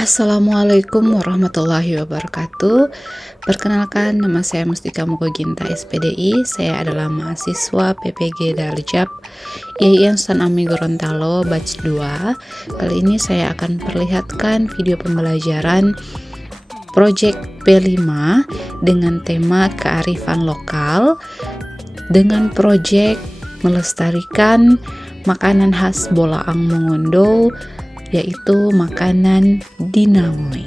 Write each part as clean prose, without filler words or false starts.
Assalamualaikum warahmatullahi wabarakatuh. Perkenalkan, nama saya Mustika Mukoginta SPDI. Saya adalah mahasiswa PPG Darjab IAIN Sultan Ami Gorontalo Batch 2. Kali ini saya akan perlihatkan video pembelajaran Project P5 dengan tema kearifan lokal dengan project melestarikan makanan khas Bolaang Mongondo, yaitu makanan dinamoi.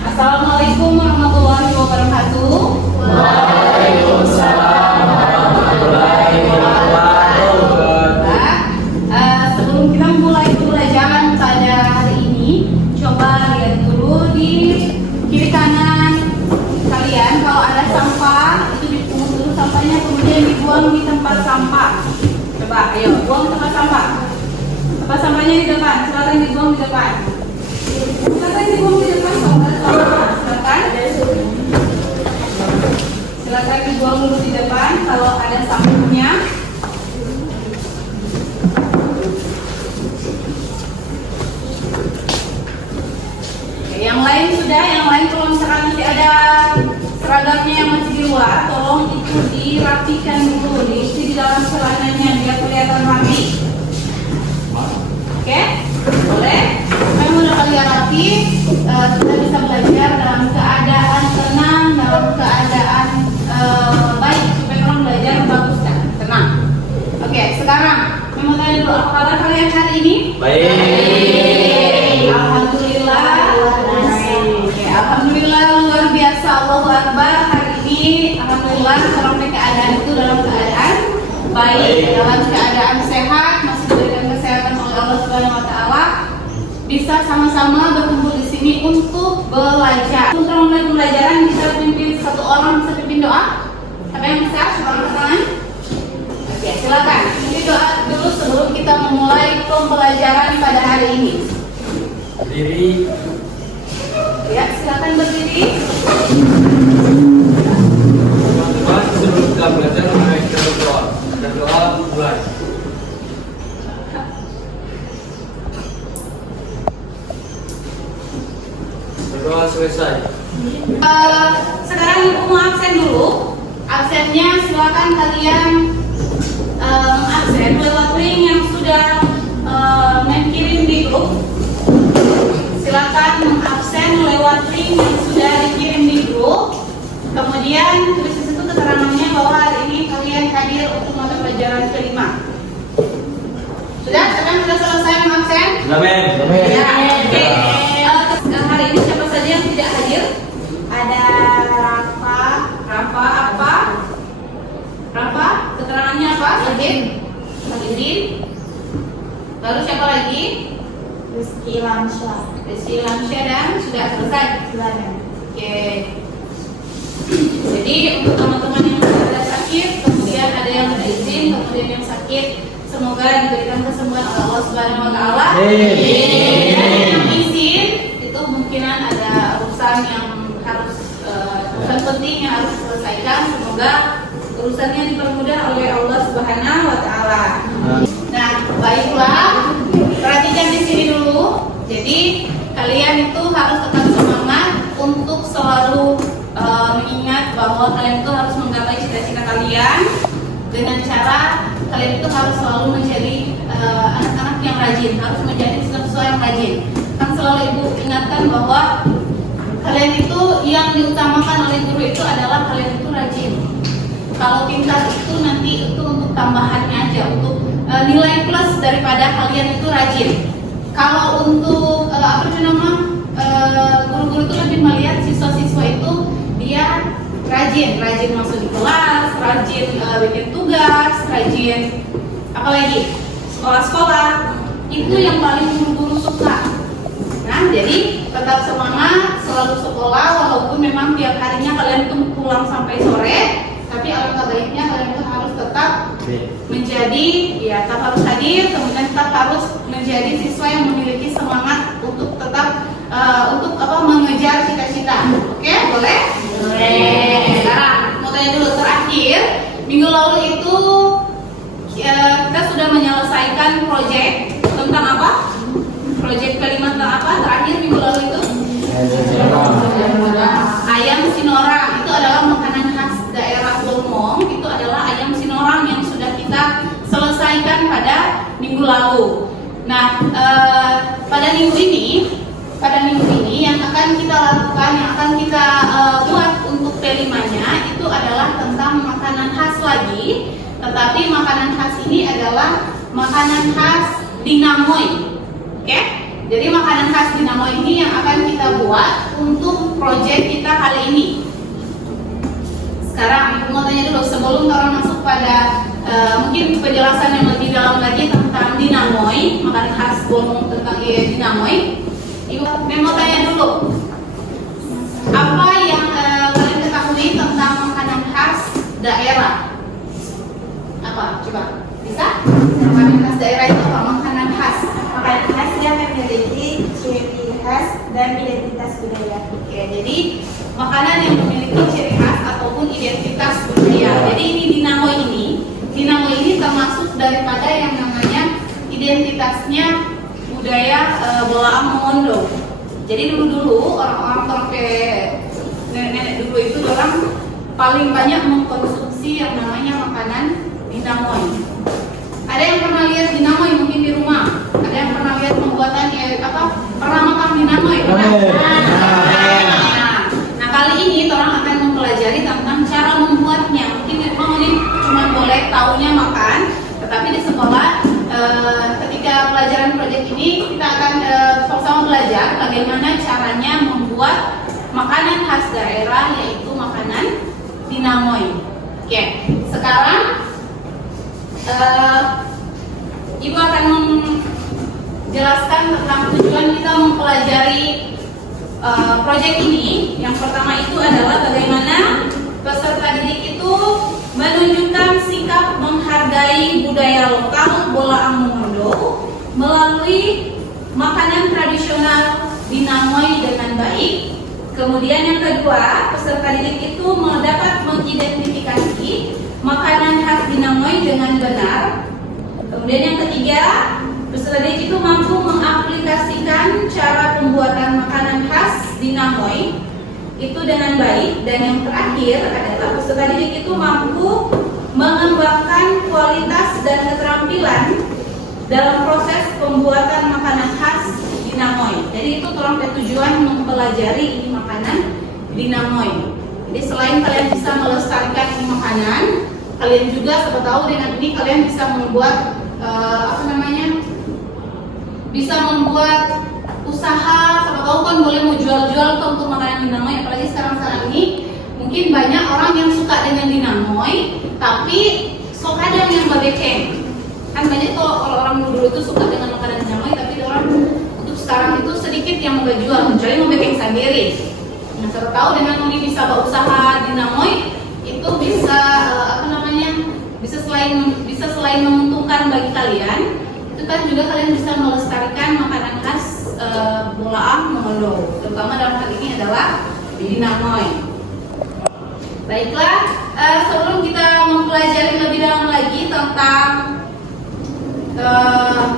Assalamualaikum warahmatullahi wabarakatuh. Waalaikumsalam warahmatullahi wabarakatuh. Sebelum kita mulai pembelajaran pada hari ini, coba lihat dulu di kiri kanan kalian. Kalau ada sampah, itu dipungut dulu sampahnya, kemudian dibuang di tempat sampah. Coba, ayo buang tempat sampah. Tempat sampahnya di depan, silakan dibuang di depan. Silakan dibuang di depan. Silakan dibuang dulu di depan kalau ada sampahnya. Yang lain sudah, yang lain kalau misalkan masih ada seragamnya yang masih di luar, tolong itu dirapikan dulu, diisi di dalam celananya biar kelihatan rapi. Oke, boleh. Memang udah kalian rapi, kita bisa belajar dalam keadaan tenang, dalam keadaan baik, supaya kalian belajar bagus kan, tenang. Oke, sekarang memang tanya dulu, apa kabar kalian hari ini? Baik. Alhamdulillah. Oke, alhamdulillah luar biasa, Allahu Akbar. Hari ini alhamdulillah sampai keadaan itu dalam keadaan baik, dalam keadaan sehat, masih diberikan kesehatan oleh Allah Subhanahu wa taala. Bisa sama-sama berkumpul di sini untuk belajar. Untuk mulai pembelajaran bisa pimpin satu orang, bisa pimpin doa. Siapa yang bisa? Coba angkat tangan. Oke, silakan. Ini doa dulu sebelum kita memulai pembelajaran pada hari ini. Berdiri. Ya, silakan berdiri. Teman-teman, sebelum kita belajar, mari kita berdoa. Dan doa mulai. Berdoa selesai. Sekarang ibu mau absen dulu. Absennya silakan kalian absen lewat link yang sudah mengirim di grup. Silakan absen lewat link yang sudah dikirim di grup. Kemudian tulis di situ keterangannya bahwa hari ini kalian hadir untuk mata pelajaran kelima. Sudah? Sekarang sudah selesai mengabsen? Amin. Ya, oke. Hari ini siapa saja yang tidak hadir? Ada Rafa, keterangannya apa? Sagidin. Lalu siapa lagi? Rizky Lamsyah dan sudah selesai? Oke. Jadi untuk teman-teman yang ada sakit, kemudian ada yang ada izin, kemudian yang sakit, semoga diberikan kesembuhan oleh Allah Subhanahu wa taala. Yang izin itu kemungkinan ada urusan yang harus urusan penting yang harus diselesaikan, semoga urusannya dipermudah oleh Allah Subhanahu wa taala. Nah, baiklah. Perhatikan di sini dulu. Jadi, kalian itu harus tetap semangat untuk selalu mengingat bahwa kalian itu harus menggapai cita-cita kalian dengan cara kalian itu harus selalu menjadi anak-anak yang rajin, harus menjadi siswa yang rajin. Kan selalu ibu ingatkan bahwa kalian itu yang diutamakan oleh guru itu adalah kalian itu rajin. Kalau pintar itu nanti itu untuk tambahannya aja, untuk nilai plus daripada kalian itu rajin. Kalau untuk guru-guru itu lebih melihat siswa-siswa itu dia rajin masuk di kelas, rajin bikin tugas, rajin apalagi sekolah-sekolah, itu yang paling guru-guru suka. Nah, jadi tetap semangat, selalu sekolah walaupun memang tiap harinya kalian tuh pulang sampai sore. Tapi alangkah baiknya kalian itu harus tetap menjadi, ya tetap harus hadir, kemudian tetap harus menjadi siswa yang memiliki semangat untuk tetap mengejar cita-cita. Oke, boleh? Boleh. Sekarang mau tanya dulu, terakhir minggu lalu itu kita sudah menyelesaikan proyek tentang apa? Proyek kelima tentang apa? Terakhir minggu lalu itu ayam sinorang. Itu adalah makanan khas daerah Lomong. Itu adalah ayam sinorang yang sudah kita selesaikan pada minggu lalu. Nah, pada minggu ini yang akan kita lakukan, yang akan kita buat untuk P5-nya itu adalah tentang makanan khas lagi. Tetapi makanan khas ini adalah makanan khas Dinamoy. Oke? Jadi makanan khas Dinamoy ini yang akan kita buat untuk proyek kita kali ini. Sekarang Ibu mau tanya dulu sebelum orang masuk pada mungkin penjelasan yang lebih dalam lagi tentang Dinamoy, makanan khas Bolong tentang Dinamoy. Ibu mau tanya dulu, apa yang kalian ketahui tentang makanan khas daerah? Apa? Coba, bisa? Makanan khas daerah itu apa? Makanan khas. Makanan khas yang memiliki ciri khas dan identitas budaya. Oke, jadi makanan yang memiliki ciri khas ataupun identitas budaya. Jadi ini Dinamoy ini termasuk daripada yang namanya identitasnya budaya Bolaang Mongondo. Jadi dulu orang-orang nenek-nenek dulu itu orang paling banyak mengkonsumsi yang namanya makanan Dinamoy. Ada yang pernah lihat Dinamoy mungkin di rumah? Ada yang pernah lihat pembuatan pernah makan Dinamoy? Nah, kali ini orang akan mempelajari tentang cara membuatnya. Mungkin memang ini cuma boleh taunya makan, tetapi di sekolah ketika pelajaran proyek ini kita akan sama-sama belajar bagaimana caranya membuat makanan khas daerah, yaitu makanan Dinamoy. Oke, sekarang Ibu akan menjelaskan tentang tujuan kita mempelajari proyek ini. Yang pertama itu adalah bagaimana peserta didik itu menunjukkan sikap menghargai budaya lokal Bolaang Mongondo melalui makanan tradisional Dinamoy dengan baik. Kemudian yang kedua, peserta didik itu dapat mengidentifikasi makanan khas Dinamoy dengan benar. Kemudian yang ketiga, peserta didik itu mampu mengaplikasikan cara pembuatan makanan khas Dinamoy itu dengan baik. Dan yang terakhir adalah peserta didik itu mampu mengembangkan kualitas dan keterampilan dalam proses pembuatan makanan khas Dinamoy. Jadi itu orang tujuan mempelajari ini makanan Dinamoy. Jadi selain kalian bisa melestarikan ini makanan, kalian juga siapa tahu dengan ini kalian bisa membuat bisa membuat usaha. Siapa tahu kan boleh mau jual-jual untuk makanan Dinamoy. Apalagi sekarang ini mungkin banyak orang yang suka dengan Dinamoy, tapi sok ada yang babekeng. Kan banyak kalau orang dulu itu suka dengan makanan Dinamoy, tapi orang untuk sekarang itu sedikit yang mau jual, kecuali mau babekeng sendiri. Nah, siapa tahu dengan ini bisa berusaha Dinamoy itu bisa bisa selain menguntungkan bagi kalian, itu kan juga kalian bisa melestarikan makanan khas Bolaang Mongondo, terutama dalam hal ini adalah Dinamoy. Baiklah, sebelum kita mempelajari lebih dalam lagi tentang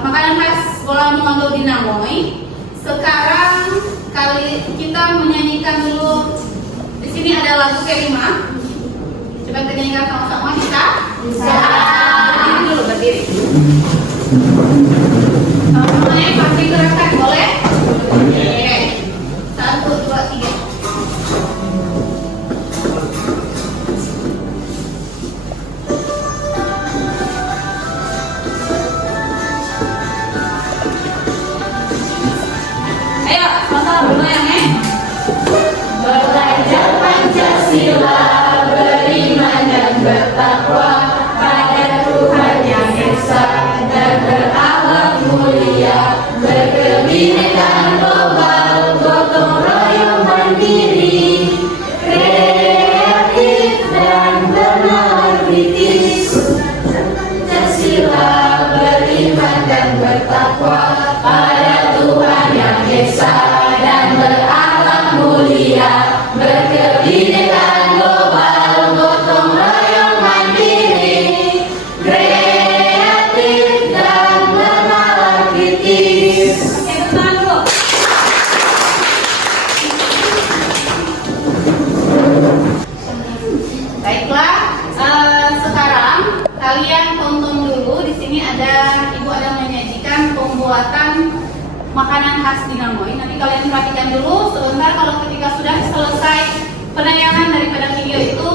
makanan khas Bolaang Mongondo Dinamoy, sekarang kita menyanyikan dulu. Di sini ada lagu kelima. Coba kita nyanyikan sama-sama, bisa? Bisa. Berdiri. Sama-sama pasti gerakan, boleh? Oke. 1, 2, 3. Ayo, sama-sama bergoyang. Belajar Pancasila, beriman dan bertakwa pada Tuhan yang Esa dan berakhlak mulia, berkebinekaan global. kalian tonton dulu. Di sini ada ibu ada menyajikan pembuatan makanan khas Dinamoy. Nanti kalian perhatikan dulu sebentar. Kalau ketika sudah selesai penayangan daripada video itu,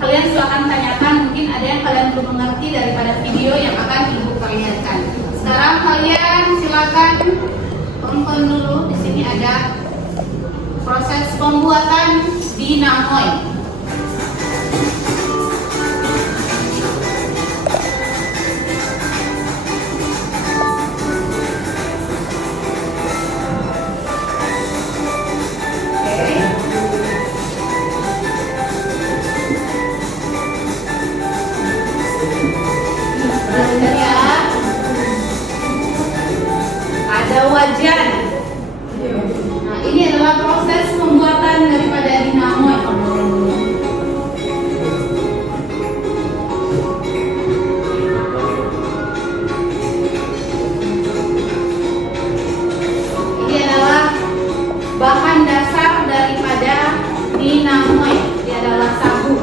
kalian silahkan tanyakan. Mungkin ada yang kalian belum mengerti daripada video yang akan ibu perlihatkan. Sekarang kalian silakan tonton dulu. Di sini ada proses pembuatan Dinamoy. Ada wajan. Nah, ini adalah proses pembuatan daripada Dinamoy. Ini adalah bahan dasar daripada Dinamoy. Ini adalah sagu.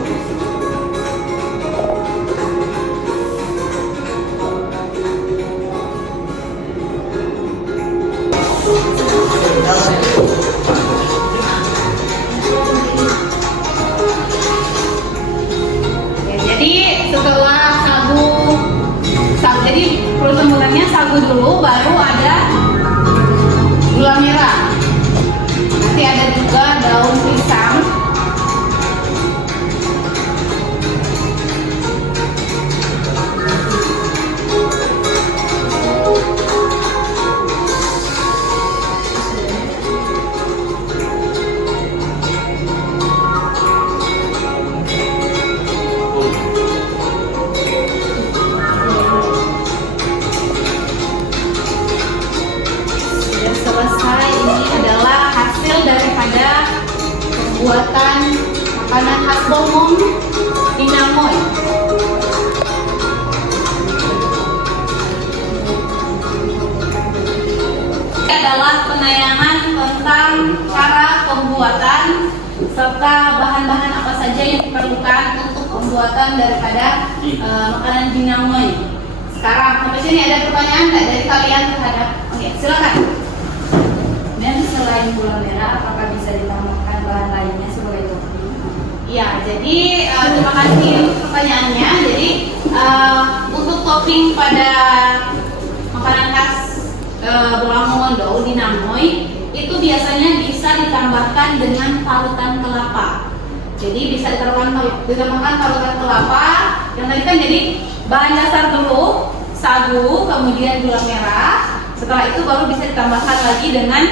Jadi setelah jadi proses pembuatannya sagu dulu, baru ada gula merah. Nanti ada juga daun pisang. Selesai, ini adalah hasil daripada pembuatan makanan khas Bomong Dinamoy. Ini adalah penayangan tentang cara pembuatan serta bahan-bahan apa saja yang diperlukan untuk pembuatan daripada makanan Dinamoy. Sekarang sampai sini ada pertanyaan nggak dari kalian terhadap? Oke, silakan. Dan selain gula merah, apakah bisa ditambahkan bahan lainnya sebagai topping? Iya, jadi terima kasih pertanyaannya. Jadi untuk topping pada makanan khas Bolang Mongondo Dinamoy itu biasanya bisa ditambahkan dengan parutan kelapa. Jadi bisa ditambahkan parutan kelapa. Yang tadi kan jadi bahan dasar dulu sagu, kemudian gula merah. Setelah itu baru bisa ditambahkan lagi dengan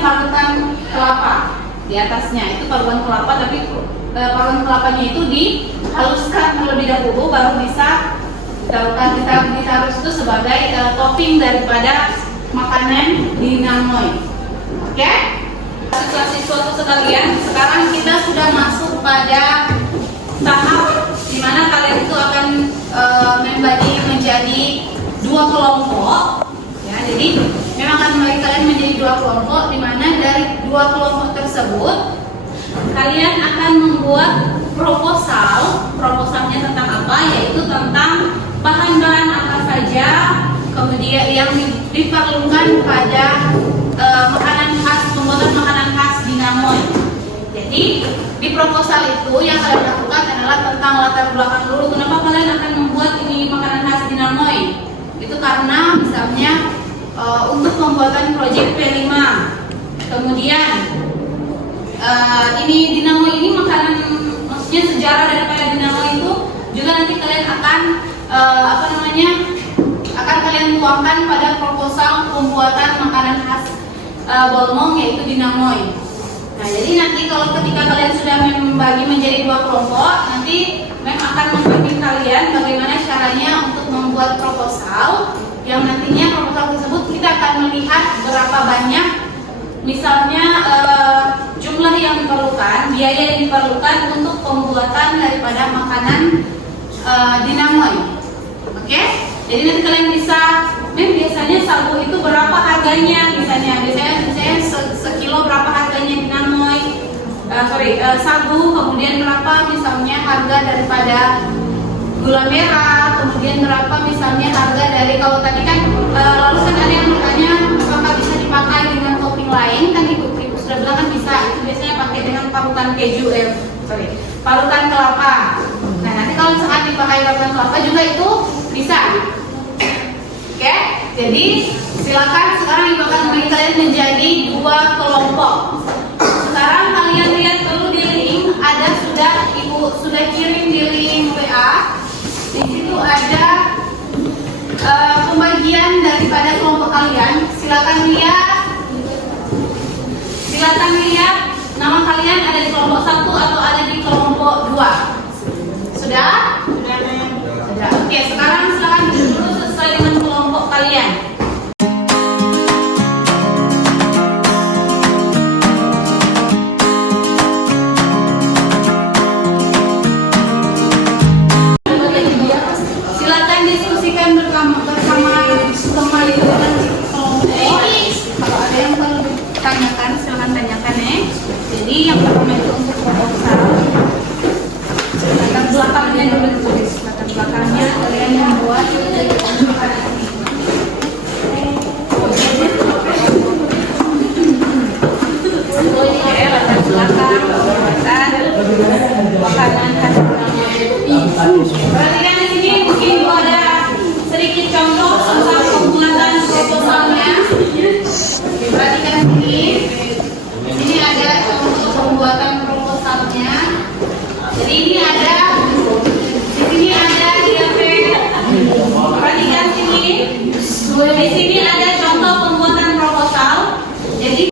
parutan kelapa di atasnya. Itu parutan kelapa, tapi parutan kelapanya itu dihaluskan terlebih dahulu, baru bisa ditaruh itu sebagai topping daripada makanan Dinamoy. Oke? Siswa-siswa sekalian, sekarang kita sudah masuk pada tahap di mana kalian itu akan membagi menjadi dua kelompok. Ya, jadi memang akan membagi kalian menjadi dua kelompok, di mana dari dua kelompok tersebut kalian akan membuat proposalnya tentang apa, yaitu tentang bahan-bahan apa saja kemudian yang diperlukan pada pembuatan makanan khas Dinamoy. Jadi di proposal itu yang kalian lakukan adalah tentang latar belakang dulu. Kenapa kalian akan membuat ini makanan khas Dinamoy? Itu karena misalnya untuk pembuatan proyek P5. Kemudian ini Dinamoy ini makanan, maksudnya sejarah daripada Dinamoy itu juga nanti kalian akan akan kalian tuangkan pada proposal pembuatan makanan khas Bolmong, yaitu Dinamoy. Nah, jadi nanti kalau ketika kalian sudah membagi menjadi dua kelompok, nanti Mem akan membimbing kalian bagaimana caranya untuk membuat proposal, yang nantinya proposal tersebut kita akan melihat berapa banyak, misalnya jumlah yang diperlukan, biaya yang diperlukan untuk pembuatan daripada makanan Dinamoy. Oke? Jadi nanti kalian bisa, biasanya sagu itu berapa harganya? Biasanya sekilo berapa harganya Dinamoy? Sagu, kemudian berapa misalnya harga daripada gula merah, kemudian berapa misalnya harga dari, kalau tadi kan lalu kan ada yang bertanya apakah bisa dipakai dengan topping lain, kan ibu sudah bilang kan bisa, itu biasanya pakai dengan parutan keju, parutan kelapa. Nah nanti kalau misalkan dipakai parutan kelapa juga itu bisa. Oke, jadi silakan sekarang ibu akan membagi kalian menjadi 2 kelompok. Sekarang kalian lihat dulu di link, ada ibu sudah kirim di link WA. Di situ ada pembagian daripada kelompok kalian. Silakan lihat nama kalian ada di kelompok 1 atau ada di kelompok 2. Sudah? Sudah. Oke, sekarang silakan dulu sesuai dengan kelompok kalian. Silakan diskusikan bersama kembali dengan kelompok. Kalau ada yang perlu ditanyakan, silakan tanyakan ya. Jadi yang pertama itu untuk proposal. Latar belakangnya dulu ditulis. Latar belakangnya kalian yang buat itu dari latar belakang, pembuatan makanan khas Betawi. Perhatikan di sini mungkin ada sedikit contoh tentang pembuatan proposalnya. Perhatikan sini. Ini ada contoh pembuatan proposalnya. Jadi ini ada di sini ada diagram. Perhatikan sini. Di sini ada contoh pembuatan proposal. Jadi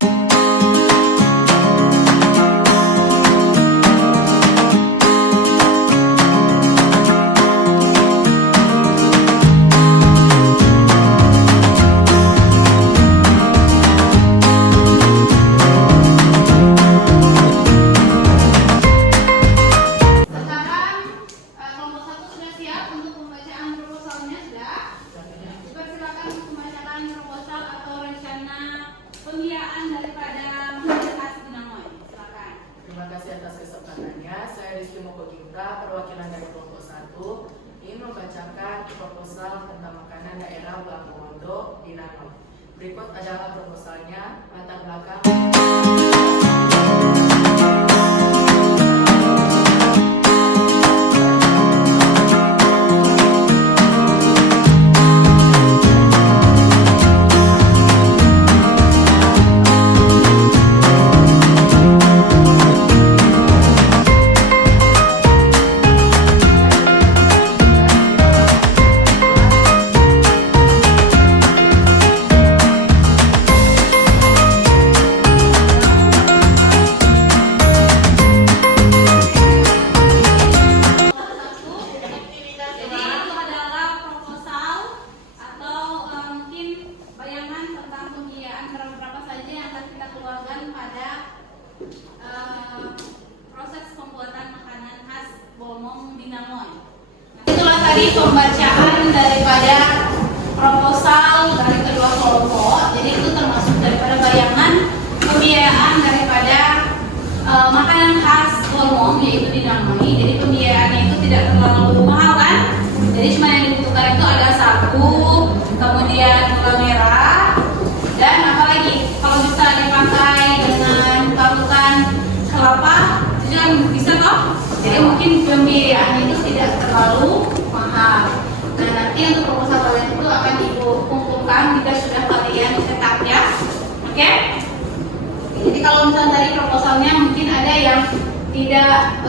perwakilan dari kelompok 1 ingin membacakan proposal tentang makanan daerah Blangowondo di Nangon. Berikut adalah proposalnya, latar belakang. tadi pembacaan daripada proposal dari kedua kelompok. Jadi itu termasuk daripada bayangan pembiayaan daripada makanan khas Bolmong, yaitu dinamai. Jadi pembiayaannya itu tidak terlalu mahal kan? Jadi cuma yang dibutuhkan itu ada sagu, kemudian gula merah, dan apalagi kalau bisa dipakai dengan parutan kelapa, itu kan bisa toh? Jadi mungkin pembiayaannya itu tidak terlalu mahal. Nah nanti untuk proposal kalian itu akan ibu kumpulkan jika sudah kalian cetak ya. Oke? Jadi kalau misalnya tadi proposalnya mungkin ada yang tidak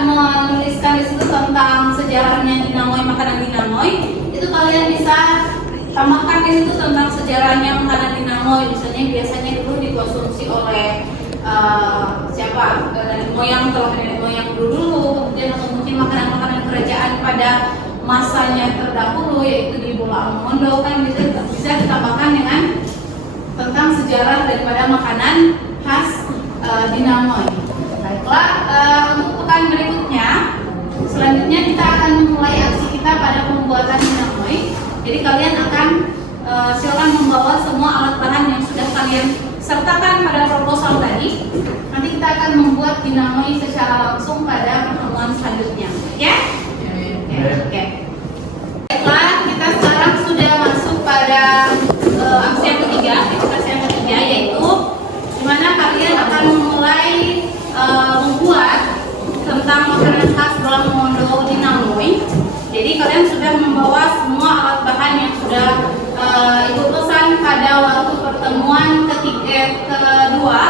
menuliskan di situ tentang sejarahnya dinamai, makanan dinamai, itu kalian bisa tambahkan di situ tentang sejarahnya makanan dinamai. Misalnya biasanya dulu dikonsumsi oleh siapa, dari moyang, kalau nenek moyang dulu, kemudian atau mungkin makanan-makanan kerajaan pada masanya terdahulu, yaitu di Blangowondo kan bisa ditambahkan dengan tentang sejarah daripada makanan khas dinamai. Baiklah, untuk pekan berikutnya, selanjutnya kita akan memulai aksi kita pada pembuatan dinamai. Jadi kalian akan silakan membawa semua alat bahan yang sudah kalian sertakan pada proposal tadi. Nanti kita akan membuat dinamoi secara langsung pada pertemuan selanjutnya. Ya? Oke. Baiklah, kita sekarang sudah masuk pada aksi yang ketiga, yaitu dimana kalian akan memulai membuat tentang makanan khas Bolang Mongondo di Namoi. Jadi kalian sudah membawa semua alat bahan yang sudah ibu pesan pada waktu pertemuan kedua.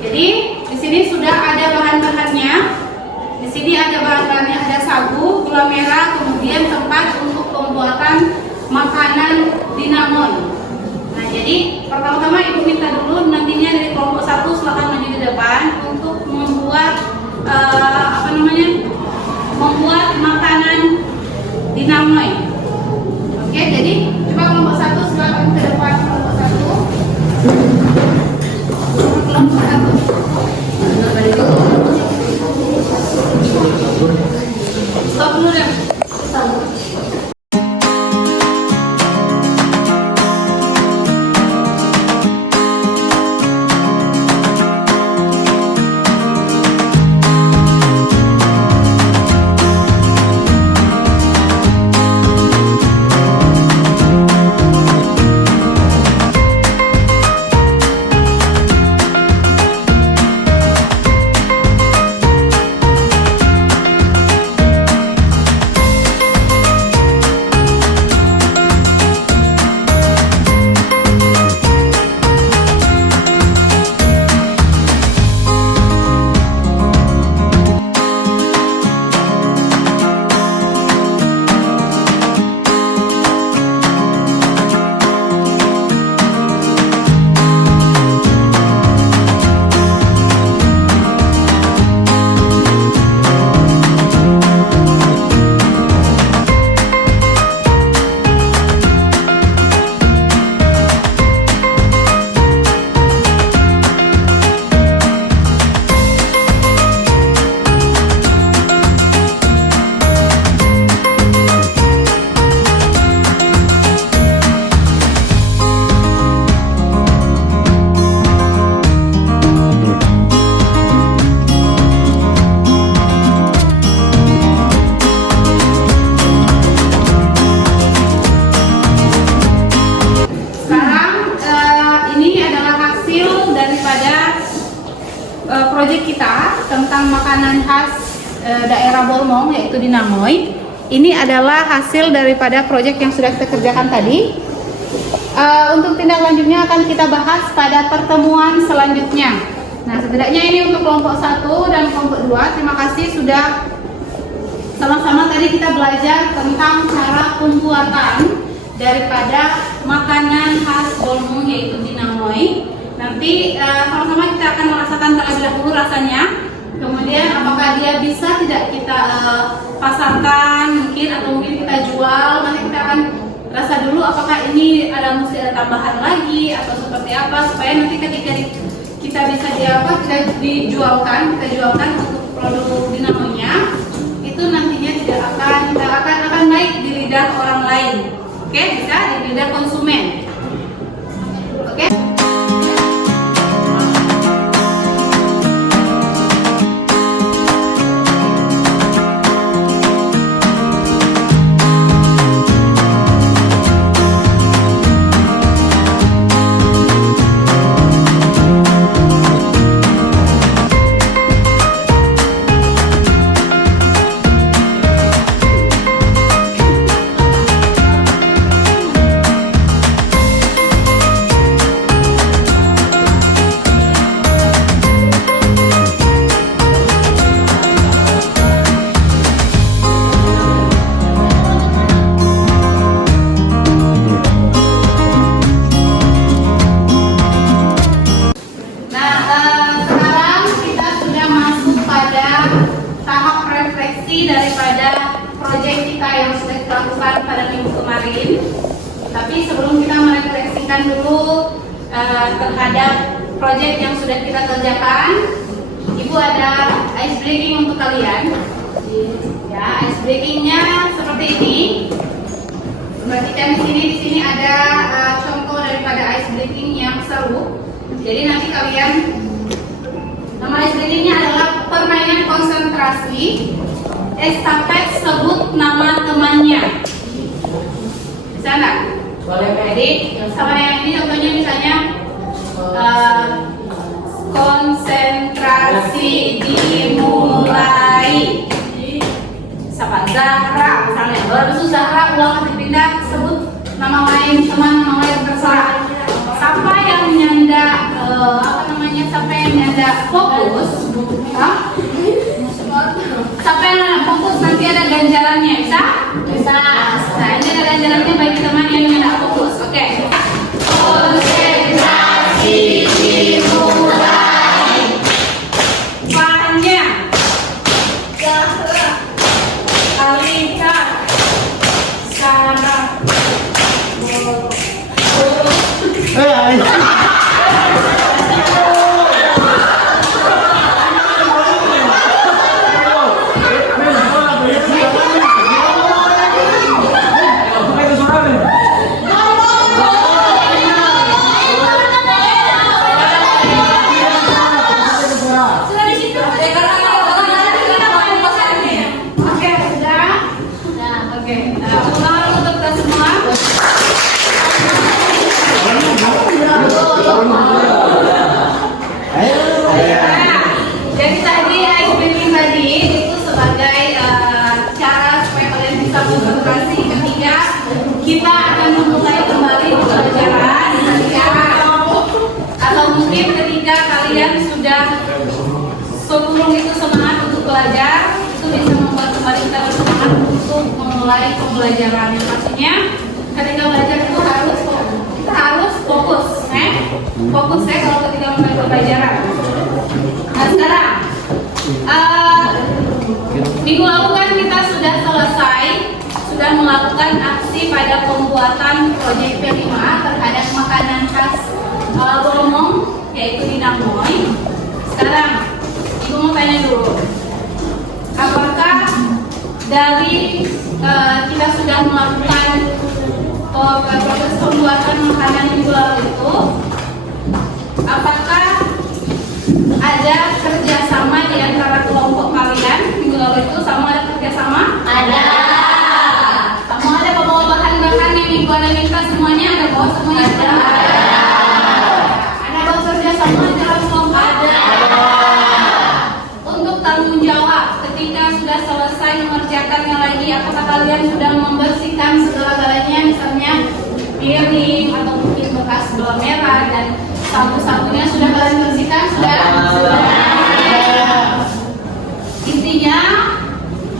Jadi di sini sudah ada bahan-bahannya. Di sini ada bahan-bahannya, ada sagu, gula merah, kemudian tempat untuk pembuatan makanan dinamon. Nah, jadi pertama-tama ibu minta dulu nantinya dari kelompok 1 silakan maju di depan untuk membuat membuat makanan dinamon. Oke, jadi coba kelompok 1 silakan ke depan, kelompok 1. Kelompok 1. Stop dulu deh. Stop. Proyek kita tentang makanan khas daerah Bolmong yaitu di Namoi. Ini adalah hasil daripada proyek yang sudah kita kerjakan tadi. Untuk tindak lanjutnya akan kita bahas pada pertemuan selanjutnya. Nah, setidaknya ini untuk kelompok 1 dan kelompok 2. Terima kasih sudah sama-sama tadi kita belajar tentang cara pembuatan daripada makanan khas Bolmong yaitu di Namoi. Nanti sama-sama kita akan merasakan terlebih dahulu rasanya. Kemudian apakah dia bisa tidak kita pasarkan atau mungkin kita jual. Nanti kita akan rasa dulu apakah ini mesti ada tambahan lagi atau seperti apa supaya nanti ketika kita bisa kita jualkan untuk produk dinamonya itu nantinya tidak akan baik di lidah orang lain. Oke, bisa di lidah konsumen. Oke. Daripada proyek kita yang sudah kita lakukan pada minggu kemarin. Tapi sebelum kita merefleksikan dulu terhadap proyek yang sudah kita kerjakan, Ibu ada ice breaking untuk kalian. Ya, ice breakingnya seperti ini. Perhatikan di sini ada contoh daripada ice breaking yang seru. Jadi nanti kalian nama SDG-nya adalah permainan konsentrasi. Estafet sebut nama temannya. Bisa nggak? Boleh. Jadi sama yang ini contohnya misalnya konsentrasi dimulai. Siapa? Zahra misalnya. Kalau itu Zahra ulang dipindah sebut nama lain, teman nama lain terserah. Siapa yang nyanda siapa yang nyanda fokus? Hah? Siapa yang fokus nanti ada ganjarannya, bisa? Bisa. Nah, ini ada ganjarannya bagi teman yang nyanda fokus. Oke. Konsentrasi dimulai. Fanya. Zahra. Alika. Sarah. Jadi tadi ice breaking tadi itu sebagai cara supaya kalian bisa konsentrasi ketika kita akan memulai kembali pembelajaran atau mungkin ketika kalian sudah sebelum itu semangat untuk belajar, itu bisa membuat kembali kita bersemangat untuk memulai pembelajaran. Yang maksudnya ketika belajar itu kita harus fokus, fokus kalau ketika memulai pembelajaran. Nah sekarang minggu lalu kan kita sudah selesai, sudah melakukan aksi pada pembuatan proyek P5 terhadap makanan khas Bolmong, yaitu dinamoy. Sekarang ibu mau tanya dulu, apakah dari kita sudah melakukan proses pembuatan makanan minggu lalu itu, apakah ada kerjasama di antara kelompok kalian minggu lalu itu? Sama ada kerjasama? Ada. Kamu ada bawa bahan-bahan yang ibu ada minta semuanya? Ada bawa semuanya? Ada. Ada bawa kerjasama di dalam kelompok? Ada. Untuk tanggung jawab ketika sudah selesai mengerjakannya lagi, apakah kalian sudah membersihkan segala-galanya, misalnya piring atau mungkin bekas bola merah dan sapu-sapunya sudah kalian bersihkan? Sudah? Intinya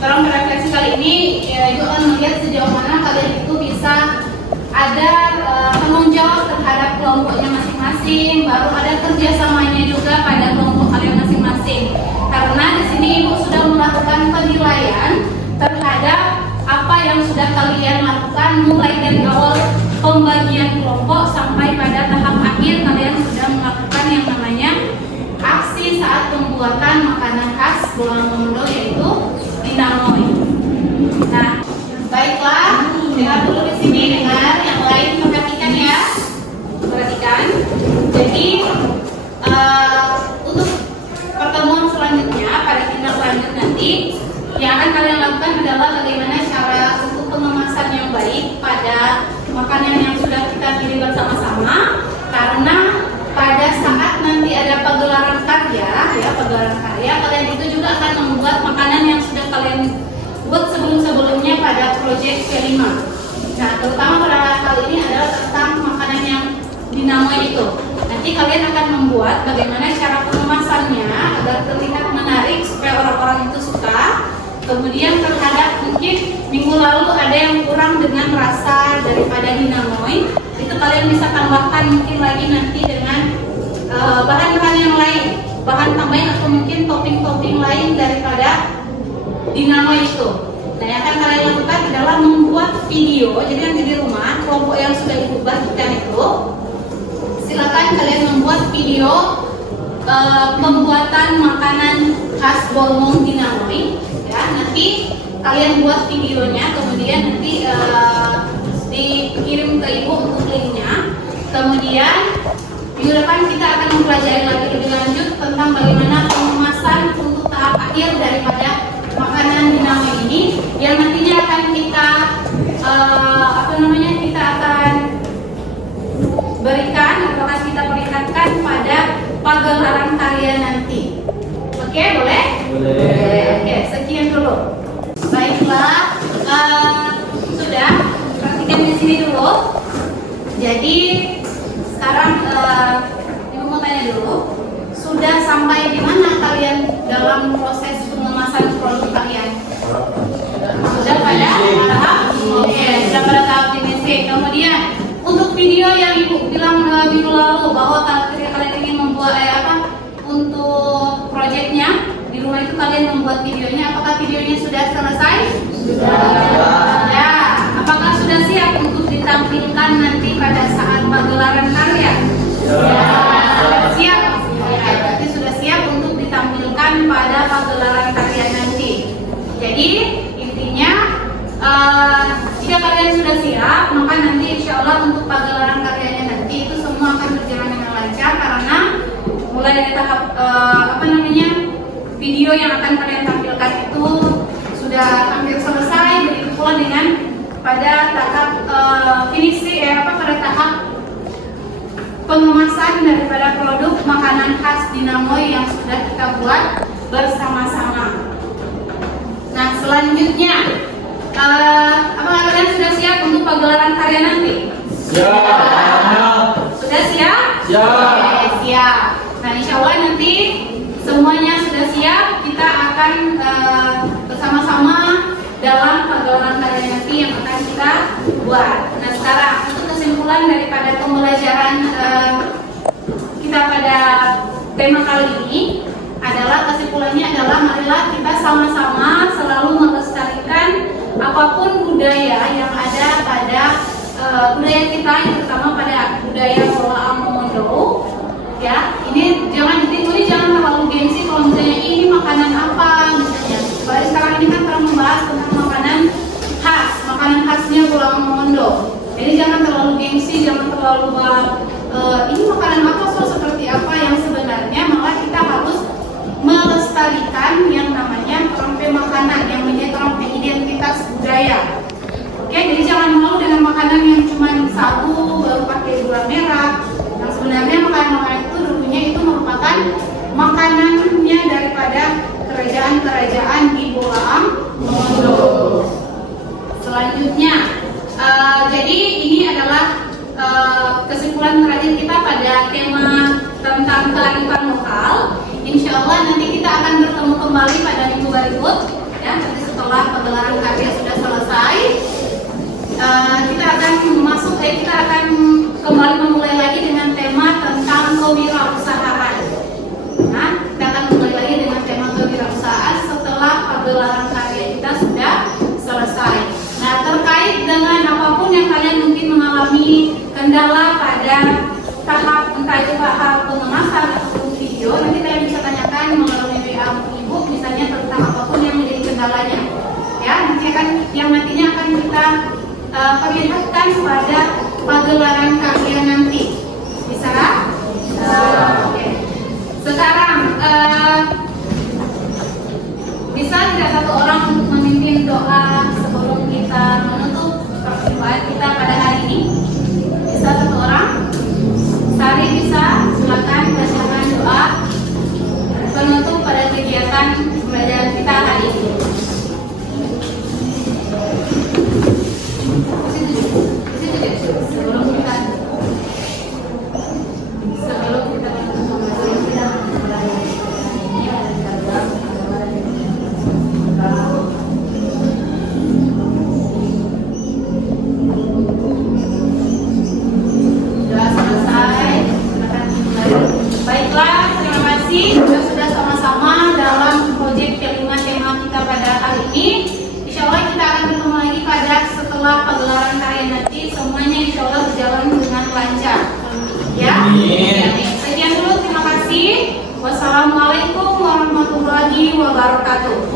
dalam refleksi kali ini Ibu akan melihat sejauh mana kalian itu bisa ada tanggung jawab terhadap kelompoknya masing-masing, baru ada kerjasamanya juga pada kelompok kalian masing-masing. Karena di sini Ibu sudah melakukan penilaian terhadap apa yang sudah kalian lakukan mulai dari awal pembagian kelompok sampai pada tahap akhir kalian sudah melakukan yang namanya aksi saat pembuatan makanan khas Bolongondo, yaitu dinamoy. Nah, baiklah, dengar dulu di sini, dengar yang lain perhatikan ya, perhatikan. Jadi untuk pertemuan selanjutnya pada tindak lanjut nanti yang akan kalian lakukan adalah bagaimana cara untuk pengemasan yang baik pada makanan yang sudah kita pilih bersama-sama, karena pada saat nanti ada pagelaran karya, kalian itu juga akan membuat makanan yang sudah kalian buat sebelum-sebelumnya pada proyek P5. Nah, terutama pada kali ini adalah tentang makanan yang dinamoy itu. Nanti kalian akan membuat bagaimana cara pengemasannya agar terlihat menarik supaya orang-orang itu suka. Kemudian terhadap mungkin minggu lalu ada yang kurang dengan rasa daripada dinamoy, itu kalian bisa tambahkan mungkin lagi nanti dengan bahan-bahan yang lain, bahan tambahan atau mungkin topping-topping lain daripada dinamoy itu. Nah, yang akan kalian lakukan adalah membuat video. Jadi nanti di rumah kelompok yang sudah ibu bagikan itu, silakan kalian membuat video pembuatan makanan khas Bolmong dinamoy. Ya, nanti kalian buat videonya, kemudian nanti dikirim ke ibu untuk linknya. Kemudian Minggu depan kita akan mempelajari lagi lebih lanjut tentang bagaimana pengemasan untuk tahap akhir daripada makanan dinamo ini, yang nantinya akan kita kita akan berikan atau akan kita perlihatkan pada pagelaran karya nanti. Oke, boleh? Boleh. Oke, sekian dulu. Baiklah, sudah perhatikan di sini dulu. Jadi sekarang Ibu mau tanya dulu, sudah sampai di mana kalian dalam proses pengemasan produk kalian? Sudah pada tahap? Oke, sudah pada tahap finishing. Kemudian untuk video yang Ibu bilang minggu lalu bahwa ketika kalian ingin membuat untuk proyeknya di rumah itu kalian membuat videonya, apakah videonya sudah selesai? Sudah. Ya, apakah sudah siap untuk ditampilkan nanti pada saat pagelaran karya? Sudah siap. Ya, berarti sudah siap untuk ditampilkan pada pagelaran karya nanti. Jadi intinya jika kalian sudah siap, maka nanti insya Allah untuk pagelaran karyanya nanti itu semua akan berjalan dengan lancar, karena mulai dari tahap video yang akan kalian tampilkan itu sudah hampir selesai, begitu pula dengan pada tahap pada tahap pengemasan daripada produk makanan khas Dinamoy yang sudah kita buat bersama-sama. Nah, selanjutnya apakah kalian sudah siap untuk pagelaran karya nanti? Siap. Sudah siap? Siap. Oke, siap. Nah, insya Allah nanti semuanya sudah siap, kita akan bersama-sama dalam pagelaran karya nanti yang akan kita buat. Nah, sekarang untuk kesimpulan daripada pembelajaran kita pada tema kali ini adalah, kesimpulannya adalah marilah kita sama-sama selalu melestarikan apapun budaya yang ada pada budaya kita, yang terutama pada budaya Polaang Momondo. Ya, ini jangan terlalu gengsi kalau misalnya ini makanan apa misalnya. Kalau sekarang ini kan terlalu membahas tentang makanan khasnya Polaang Momondo. Jadi jangan terlalu gengsi, jangan terlalu ini makanan apa, seperti apa, yang sebenarnya malah kita harus melestarikan yang namanya trompe makanan yang menjadi trompe identitas budaya. Oke, jadi jangan malu dengan makanan yang cuma satu baru pakai gula merah. Yang sebenarnya makanan itu dulunya itu merupakan makanannya daripada kerajaan-kerajaan di Polaang Momondo. Selanjutnya, jadi ini adalah kesimpulan terakhir kita pada tema tentang kearifan lokal. Insya Allah nanti kita akan bertemu kembali pada minggu berikut, ya, nanti setelah pagelaran karya sudah selesai. Kita akan kembali memulai lagi dengan tema tentang kewirausahaan. Nah, kita akan mulai lagi dengan tema kewirausahaan setelah pagelaran karya kita sudah selesai. Nah, terkait dengan apapun yang kalian mungkin mengalami kendala pada tahap entah itu tahap pengemasan ataupun video, nanti kalian bisa tanyakan melalui WA Ibu, misalnya tentang apapun yang menjadi kendalanya. Ya, nantinya akan kita perlihatkan pada pagelaran karya nanti. Bisa? Oke. Sekarang bisa tidak satu orang memimpin doa sebelum kita menutup perjumpaan kita pada hari ini? Bisa satu orang? Sari bisa, silakan bacakan doa penutup pada kegiatan pembelajaran kita hari ini. Sebelum kita sudah selesai. Baiklah, terima kasih sudah sama-sama dalam proyek kelima tema kita pada hari ini. Insya Allah kita akan bertemu lagi pada setelah pagelaran karya nanti, semuanya insya Allah berjalan dengan lancar. Ya. Sekian dulu, terima kasih. Wassalamualaikum warahmatullahi wabarakatuh.